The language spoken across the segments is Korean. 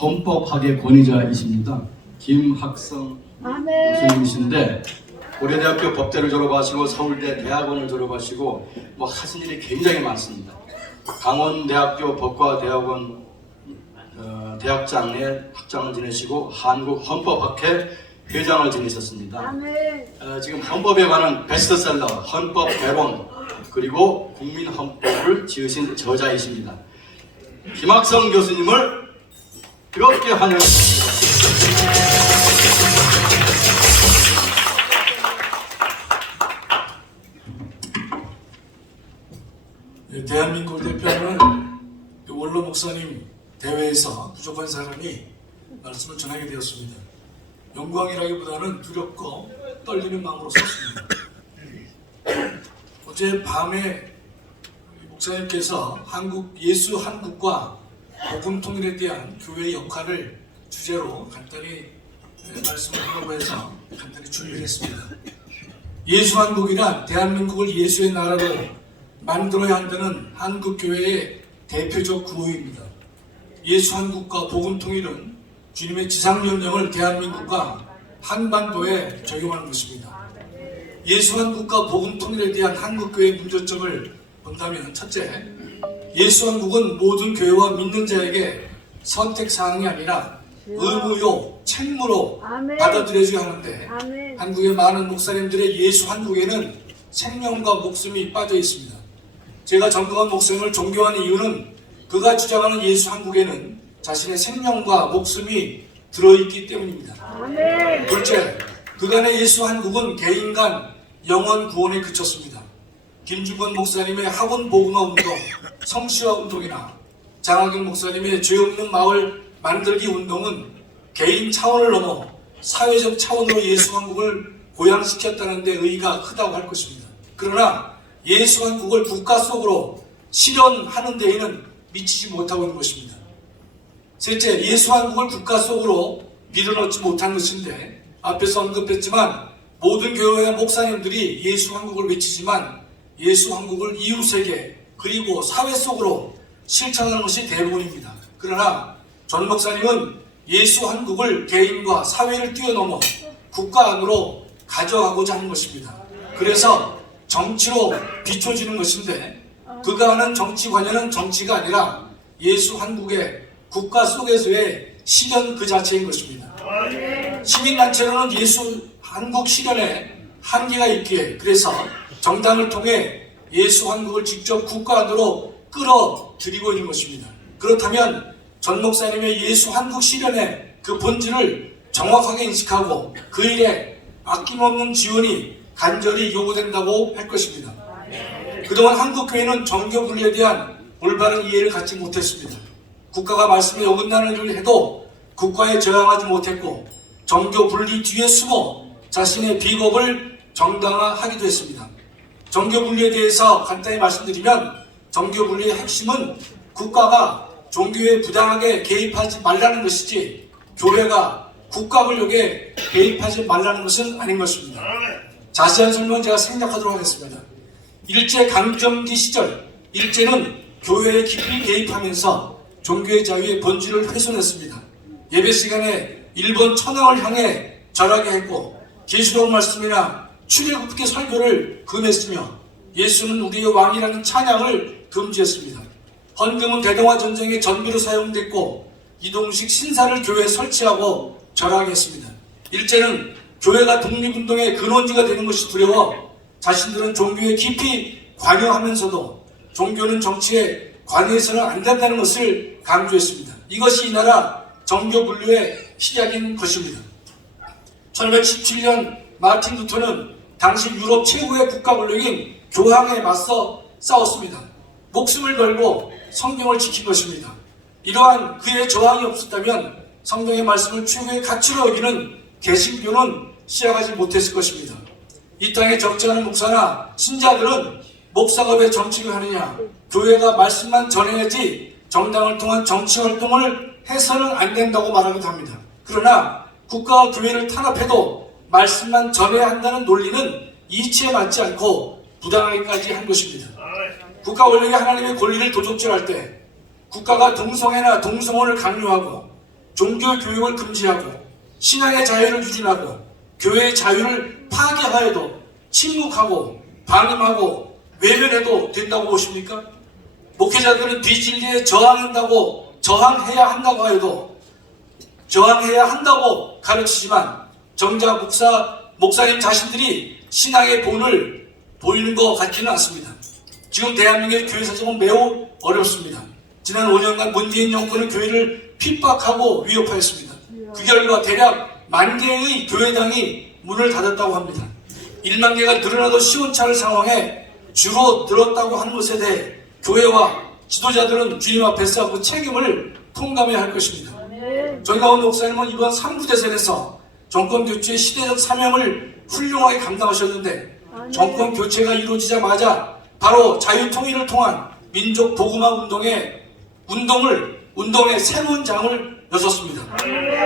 헌법학의 권위자이십니다. 김학성 교수님이신데 고려대학교 법대를 졸업하시고 서울대 대학원을 졸업하시고 하신 일이 굉장히 많습니다. 강원대학교 법과대학원 대학장에 학장을 지내시고 한국헌법학회 회장을 지내셨습니다. 지금 헌법에 관한 베스트셀러 헌법 개론 그리고 국민헌법을 지으신 저자이십니다. 김학성 교수님을 뜨겁게 환영합니다. 대한민국을 대표하는 원로 목사님 대회에서 부족한 사람이 말씀을 전하게 되었습니다. 영광이라기보다는 두렵고 떨리는 마음으로 썼습니다. 어제 밤에 목사님께서 예수 한국과 복음 통일에 대한 교회의 역할을 주제로 간단히 말씀을 하려고 해서 간단히 준비를 했습니다. 예수 한국이란 대한민국을 예수의 나라로 만들어야 한다는 한국교회의 대표적 구호입니다. 예수 한국과 복음 통일은 주님의 지상명령을 대한민국과 한반도에 적용하는 것입니다. 예수 한국과 복음 통일에 대한 한국교회의 문제점을 본다면 첫째, 예수 한국은 모든 교회와 믿는 자에게 선택사항이 아니라 의무요, 책무로 받아들여져야 하는데 한국의 많은 목사님들의 예수 한국에는 생명과 목숨이 빠져 있습니다. 제가 전도한 목사님을 존경하는 이유는 그가 주장하는 예수 한국에는 자신의 생명과 목숨이 들어있기 때문입니다. 둘째, 그간의 예수 한국은 개인 간 영혼 구원에 그쳤습니다. 김중건 목사님의 학원 복음화 운동, 성시화 운동이나 장학인 목사님의 죄 없는 마을 만들기 운동은 개인 차원을 넘어 사회적 차원으로 예수 한국을 고양시켰다는 데 의의가 크다고 할 것입니다. 그러나 예수 한국을 국가 속으로 실현하는 데에는 미치지 못하고 있는 것입니다. 셋째, 예수 한국을 국가 속으로 밀어넣지 못한 것인데 앞에서 언급했지만 모든 교회와 목사님들이 예수 한국을 외치지만 예수 한국을 이웃에게 그리고 사회 속으로 실천하는 것이 대부분입니다. 그러나 전 목사님은 예수 한국을 개인과 사회를 뛰어넘어 국가 안으로 가져가고자 하는 것입니다. 그래서 정치로 비춰지는 것인데 그가 하는 정치 관여는 정치가 아니라 예수 한국의 국가 속에서의 실현 그 자체인 것입니다. 시민단체로는 예수 한국 실현에 한계가 있기에 그래서 정당을 통해 예수 한국을 직접 국가 안으로 끌어들이고 있는 것입니다. 그렇다면 전 목사님의 예수 한국 실현의 그 본질을 정확하게 인식하고 그 일에 아낌없는 지원이 간절히 요구된다고 할 것입니다. 그동안 한국교회는 정교 분리에 대한 올바른 이해를 갖지 못했습니다. 국가가 말씀에 어긋나는 일을 해도 국가에 저항하지 못했고 정교 분리 뒤에 숨어 자신의 비겁을 정당화하기도 했습니다. 정교 분리에 대해서 간단히 말씀드리면 정교 분리의 핵심은 국가가 종교에 부당하게 개입하지 말라는 것이지 교회가 국가 권력에 개입하지 말라는 것은 아닌 것입니다. 자세한 설명은 제가 생략하도록 하겠습니다. 일제 강점기 시절 일제는 교회에 깊이 개입하면서 종교의 자유의 본질을 훼손했습니다. 예배 시간에 일본 천황을 향해 절하게 했고 계시록 말씀이나 출애굽기 설교를 금했으며 예수는 우리의 왕이라는 찬양을 금지했습니다. 헌금은 대동아 전쟁의 전비로 사용됐고 이동식 신사를 교회에 설치하고 절하게 했습니다. 일제는 교회가 독립운동의 근원지가 되는 것이 두려워 자신들은 종교에 깊이 관여하면서도 종교는 정치에 관여해서는 안 된다는 것을 강조했습니다. 이것이 이 나라 정교 분류의 시작인 것입니다. 1517년 마틴 루터는 당시 유럽 최고의 국가 권력인 교황에 맞서 싸웠습니다. 목숨을 걸고 성경을 지킨 것입니다. 이러한 그의 저항이 없었다면 성경의 말씀을 최고의 가치로 여기는 개신교는 시작하지 못했을 것입니다. 이 땅에 적지않은 목사나 신자들은 목사가 왜 정치를 하느냐, 교회가 말씀만 전해야지 정당을 통한 정치 활동을 해서는 안 된다고 말하기도 합니다. 그러나 국가와 교회를 탄압해도 말씀만 전해야 한다는 논리는 이치에 맞지 않고 부당하게까지 한 것입니다. 국가 권력이 하나님의 권리를 도적질할 때 국가가 동성애나 동성혼을 강요하고 종교 교육을 금지하고 신앙의 자유를 유린하고 교회의 자유를 파괴하여도 침묵하고 방임하고 외면해도 된다고 보십니까? 목회자들은 비진리에 저항해야 한다고 하여도 저항해야 한다고 가르치지만 정작 목사님 자신들이 신앙의 본을 보이는 것 같지는 않습니다. 지금 대한민국의 교회 사정은 매우 어렵습니다. 지난 5년간 문재인 정권은 교회를 핍박하고 위협하였습니다. 그 결과 대략 10,000개의 교회당이 문을 닫았다고 합니다. 1만 개가 늘어나도 시원찮을 상황에 주로 늘었다고 하는 것에 대해 교회와 지도자들은 주님 앞에서 그 책임을 통감해야 할 것입니다. 저희 가운데 목사님은 이번 3부 대선에서 정권 교체의 시대적 사명을 훌륭하게 감당하셨는데 정권 교체가 이루어지자마자 바로 자유통일을 통한 민족 복음화 운동의 새로운 장을 여셨습니다.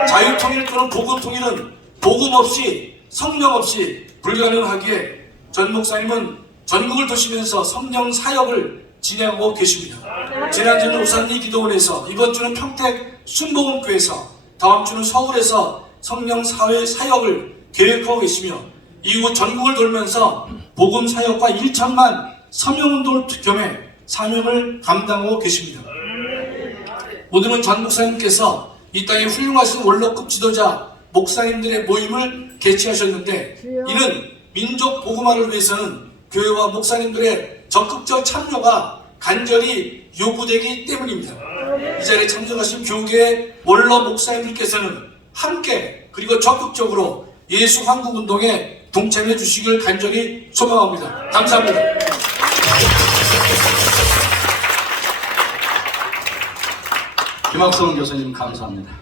자유통일 또는 복음통일은 복음 없이 성령 없이 불가능하기에 전 목사님은 전국을 도시면서 성령 사역을 진행하고 계십니다. 지난주는 우산리 기도원에서, 이번 주는 평택 순복음교회에서, 다음 주는 서울에서 성령 사역을 계획하고 계시며 이후 전국을 돌면서 복음 사역과 1천만 서명운동을 겸해 사명을 감당하고 계십니다. 오늘은 전 목사님께서 이 땅의 훌륭하신 원로급 지도자 목사님들의 모임을 개최하셨는데 이는 민족 복음화를 위해서는 교회와 목사님들의 적극적 참여가 간절히 요구되기 때문입니다. 이 자리에 참석하신 교계의 원로 목사님들께서는 함께 그리고 적극적으로 예수 한국 운동에 동참해 주시길 간절히 소망합니다. 감사합니다. 김학성 교수님 감사합니다.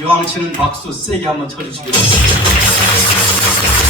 이왕 치는 박수 세게 한번 쳐주시기 바랍니다.